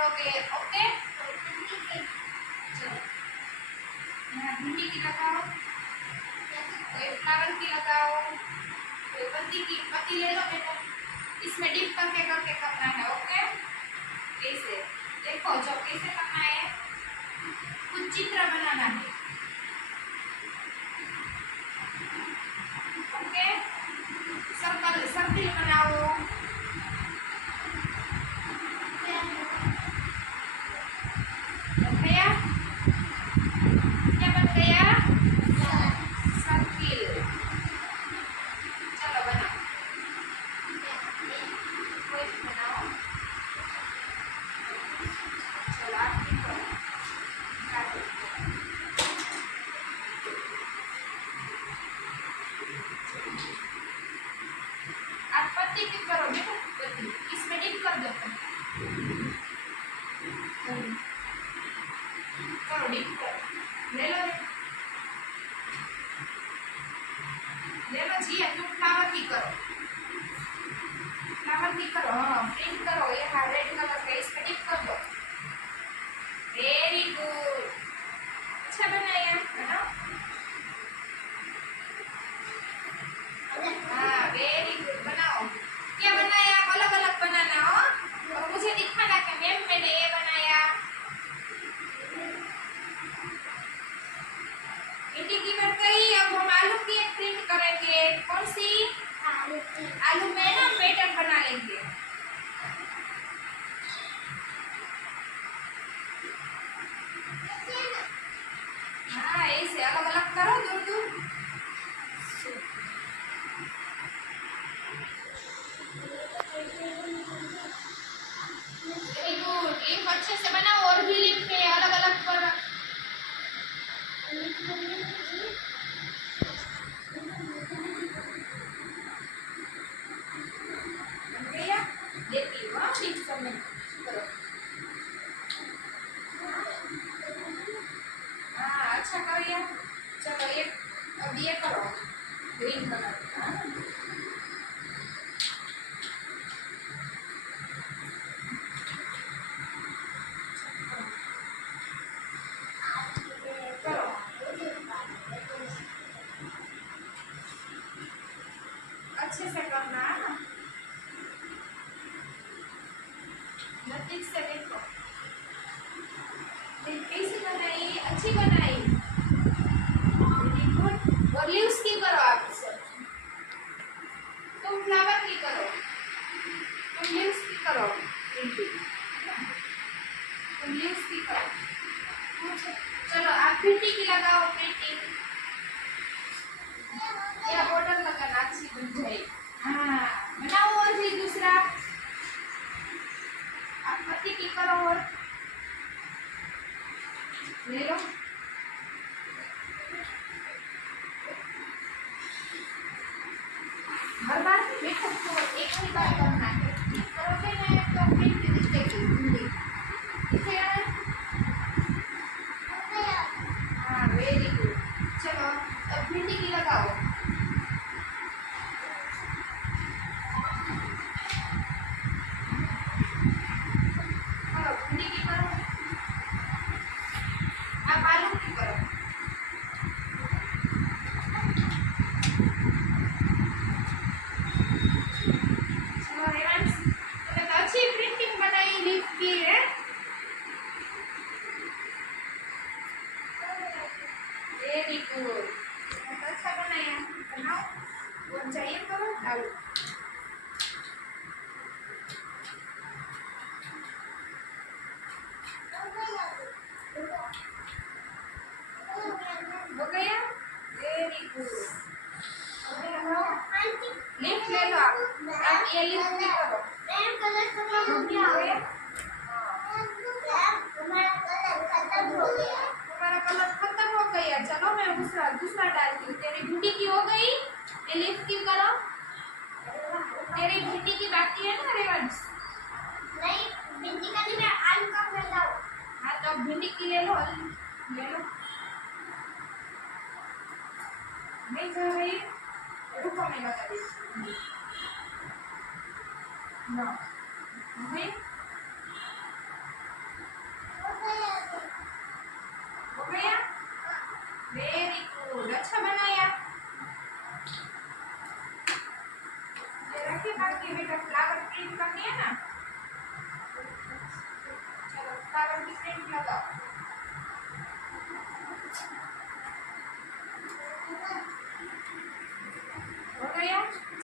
करोगे। ओके, चलो यहाँ भिंडी की लगाओ, कोई फ्लावर की लगाओ, कोई पत्ती की। पत्ती ले लो बेटा, इसमें डिप करके करके करना है। ओके, ऐसे देखो जो कैसे करना है, कुछ चित्र बनाना है। ओके, सर्कल सर्कल बनाओ। गया, क्या बन गया? सर्किल। चलो बनाओ, कोई भी बनाओ। चलो आप भी करो, आप पत्ती की करो बेटा, पत्ती इसमें डिप कर दो। करो डिप करो, ले लो ले लो जी। तुम फ्लावर की करो, फ्लावर की करो। हाँ, प्रिंट करो, ये हाँ रेड कलर का, इसमें डिप कर दो। वेरी गुड, अच्छा बनाया, बनाओ। हाँ वेरी गुड, बनाओ। क्या बनाया? अलग अलग बनाना हो और मुझे दिखाना कि मैम मैंने ये बनाया। भिंडी की बन गई। अब हम आलू की एक प्रिंट करेंगे। कौन सी? आलू में ना पैटर्न बना लेंगे। हाँ ऐसे अलग अलग करो, दूर दूर। वेरी गुड, एक अच्छे से बनाओ और भी लिप में अलग अलग पर। बन गया, देती हूँ। हाँ ठीक समय करो। हाँ अच्छा करो यार। चलो ये अब ये करो, ग्रीन कलर। करो अच्छे से करना है ना, नजदीक से देखो। कैसी बनाई? अच्छी बनाई। और लीव्स की करो आप सब। तुम फ्लावर की करो, तुम लीव्स की करो। तुम लीव्स की करो। चलो आप भिंडी की लगाओ पेंटिंग, या बॉर्डर लगाना अच्छी बन जाएगी। हाँ बनाओ और भी दूसरा। आप पत्ती की करो और ले लो। हर बार देखो तो एक ही बार करना है, करोगे ना तो प्रिंट दिखेगी भिंडी। दिखेगा? हाँ वेरी गुड। चलो अब भिंडी की लगाओ। करो भिंडी की करो। आप आलू की करो। चलो रेवांश, तुमने तो अच्छी प्रिंटिंग बनाई लीफ की है। वेरी गुड, बहुत अच्छा बनाया। बनाओ और चाहिए करो, डालो। हो गया, वेरी गुड। लिफ्ट ले लो आप ये लिफ्ट भी करो। तुम्हारा कलर खत्म हो गया। चलो मैं दूसरा दूसरा डालती हूँ। तेरी भिंडी की हो गई, ये लिफ्ट की करो। तेरी भिंडी की बाकी है ना रेवंश? नहीं भिंडी का नहीं, मैं आलू का बनाऊँ। हाँ तो भिंडी की ले लो, ले लो। नहीं जा रही, रुको मैं लगा देती हूँ। ना नहीं लगाओ।